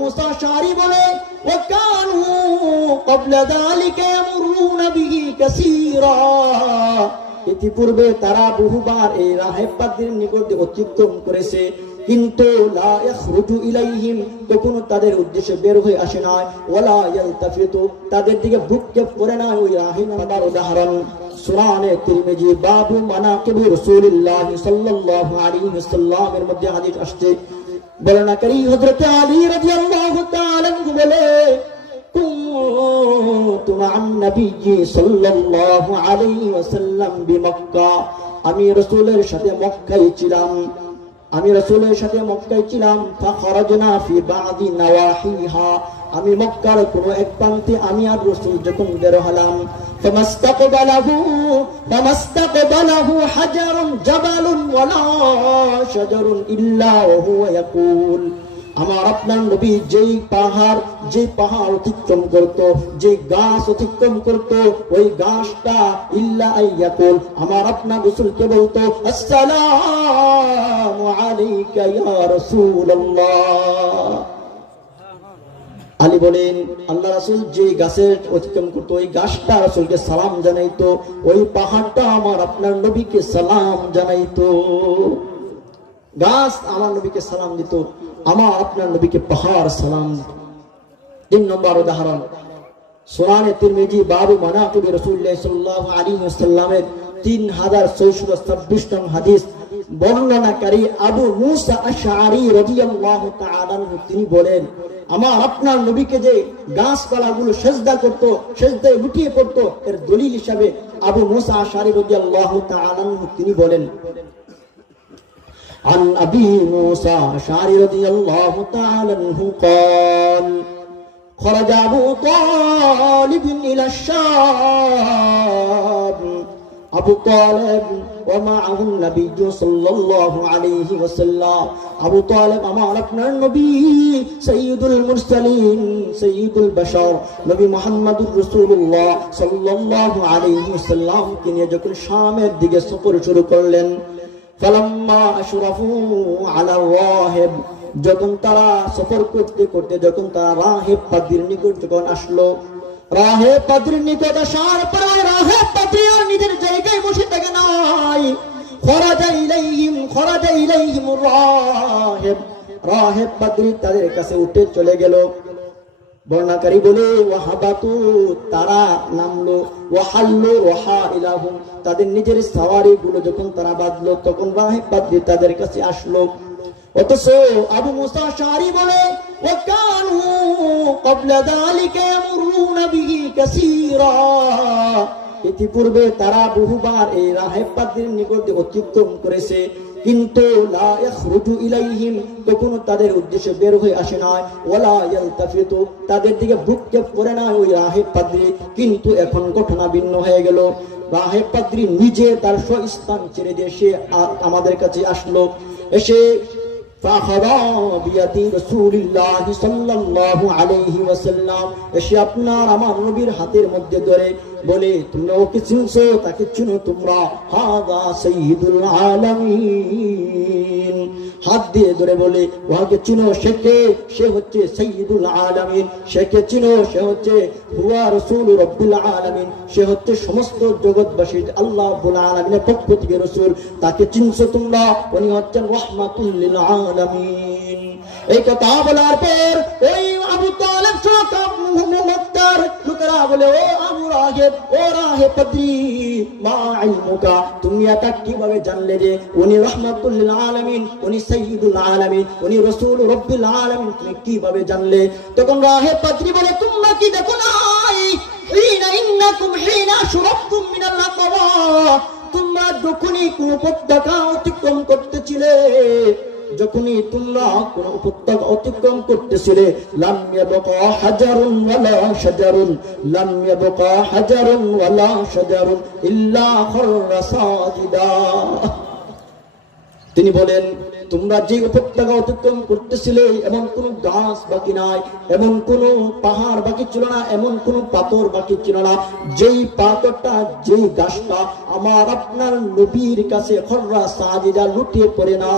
মুসা আশআরী বলে ওয়া কানু ক্বাবলা যালিকা ইয়ামুরুনা বিহি কাসীরা, ইতিপূর্বে তারা বহুবার এই রাহেব পাদ্রীর নিকট দিয়ে অতিক্রম করেছে, কিন্তু লা ইয়াখরুজু ইলাইহিম, কখনো তাদের উদ্দেশ্যে বের হয়ে আসে না, ওয়ালা ইয়ালতাফিতু, তাদের দিকে ভ্রুক্ষেপ করে না। ওই রাহিব নাম্বার উদাহরণ সুনানে তিরমিজি বাবু মানাকিবি রাসূলুল্লাহ সাল্লাল্লাহু আলাইহি ওয়াসাল্লামের মধ্যে হাদিস আসছে। বর্ণনাকারী হযরত আলী রাদিয়াল্লাহু তাআলা আনহু বলে কুনতু মা'আন নবী সাল্লাল্লাহু আলাইহি ওয়াসাল্লাম বিমক্কা, আমি রাসূলের সাথে মক্কায় ছিলাম, ফাখরাজনা ফি বা'দি নওয়াহিহা, আমি মক্কার কোন এক প্রান্তে আমি আর রাসূল যখন বের হলাম, ফামাস্তাকবালাহু হাজারুন জাবালুন ওয়ালা শাজারুন ইল্লা ওয়া হুয়া ইয়াকুল, আমার আপনার নবী যেই পাহাড় অতিক্রম করত, যে গাছ অতিক্রম করত, ওই গাছটা ইল্লা আইয়াকুল, আমার আপনার রাসূলকে বলতো আসসালামু আলাইকা ইয়া রাসূলুল্লাহ। আলী বলেন আল্লাহ রাসূল যে গাছের অতিক্রম করতো ওই গাছটা রাসূলকে সালাম জানাইতো, ওই পাহাড়টা আমার আপনার নবীকে সালাম জানাইতো। গাছ আমার নবীকে সালাম দিত, আমার আপনার নবীকে পাহাড় সালাম দিত। 3 নম্বর উদাহরণ সুনানে তিরমিজি বাবু মানাকিবি রাসূলুল্লাহ সাল্লাল্লাহু আলাইহি ওয়াসাল্লামের 3626 নং হাদিস। বর্ণনাকারী আবু মুসা আশআরী রাদিয়াল্লাহু তাআলা আনহু তিনি বলেন আমার আপনার নবীকে যে গাছপালাগুলো সিজদা করত, সিজদায় লুটিয়ে পড়তো, এর দলিল হিসাবে আবু মুসা আশআরী রাদিয়াল্লাহু তাআলা আনহু তিনি বলেন عن أبي موسى الأشعري رضي الله تعالى عنه قال خرج أبو طالب إلى الشام، أبو طالب ومعه النبي صلى الله عليه وسلم، أبو طالب أمام النبي سيد المرسلين سيد البشر نبي محمد رسول الله صلى الله عليه وسلم كن يجكل شام দিকে সফর শুরু করলেন। ফালাম্মা আশরাফু আলা রাহিব, যখন তারা সফর করতে করতে যখন তারা রাহিব পাদ্রীর নিকট যখন আসলো, রাহিব পাদ্রীর নিকট আসার পরে রাহিব পাদ্রী আর নিজের জায়গায় বসে থাকে নাই, খরাজা ইলাইহিম রাহিব, রাহিব পাদ্রী তাদের কাছে উঠে চলে গেল। বর্ণনাকারী বলে ওয়াহাবাতু, তারা নামলো, ওয়াহাল্লু রাহাইলাহুম, তাদের নিজের সাওয়ারি গুলো যখন তারা বাঁধলো তখন রাহিব পাদ্রী তাদের কাছে আসলো। অথচ আবু মুসা আশআরী বলে ওয়া কানু ক্বাবলা যালিকা ইয়ামুরুনা বিহি কাসীরা, ইতিপূর্বে তারা বহুবার এই রাহিব পাদ্রীর নিকট দিয়ে অতিক্রম করেছে, কিন্তু লা ইয়াখরুজু ইলাইহিম, কখনো তাদের উদ্দেশ্যে বের হয়ে আসে না, ওয়ালা ইয়ালতাফিতু, তাদের দিকে ভ্রুক্ষেপ করে না ওই রাহিব পাদ্রী। কিন্তু এখন ঘটনা ভিন্ন হয়ে গেল, রাহিব পাদ্রী নিজে তার স্বস্থান ছেড়ে দিয়ে সে আমাদের কাছে আসলো, এসে ফাখাদা বিয়াদি রাসূলুল্লাহ সাল্লাল্লাহু আলাইহি ওয়াসাল্লাম, এসে আপনার আমার নবীর হাতের মধ্যে ধরে বলে তোমরা ওকে চিনছো, তাকে চিনো তোমরা, হাদা সাইয়্যিদুল আলামিন, হাত দিয়ে ধরে বলে ওকে চিনো, সে হচ্ছে সাইয়্যিদুল আলামিন, সে চিনো, সে হচ্ছে হুয়া রাসূল রাব্বুল আলামিন, সে হচ্ছে সমস্ত জগৎবাসী আল্লাহ রাব্বুল আলামিনের পক্ষ থেকে রাসূল, তাকে চিনছো তোমরা, উনি হচ্ছেন রাহমাতুল লিল আলামিন। এই কথা বলার পর ওই আবু তালেব মক্কার লোকেরা বলে ও আবু রাহিব, ও রাহিব পাদ্রী, মা ইলমুকা, তুমি এটা কিভাবে জানলে যে উনি রাহমাতুল লিল আলামিন, উনি সাইয়্যিদুল আলামিন, উনি রাসূল রাব্বুল আলামিন, তুমি কিভাবে জানলে? তখন রাহিব পাদ্রী বলে তোমরা কি দেখো নাই হিনা শুরাবতুম মিনাল আকাবা, তোমরা যখনই কোন উপত্যকা অতিক্রম করতেছিলে, যখনই তোমরা কোন উপত্যকা অতিক্রম করতেছিলে, লাম ইয়াবকা হাজারুন ওয়ালা শাজারুন, লাম ইয়াবকা হাজারুন ওয়ালা শাজারুন ইল্লা খাররা সাজিদা। তিনি বলেন তোমরা যে উপত্যকা অতিক্রম করতেছিলে এমন কোন গাছ বাকি নাই, এমন কোন পাহাড় বাকি ছিল না, এমন কোন পাথর বাকি ছিল না, যেই পাথরটা যেই গাছটা আমার আপনার নবীর কাছে খররা সাজিদা লুটিয়ে পড়ে না।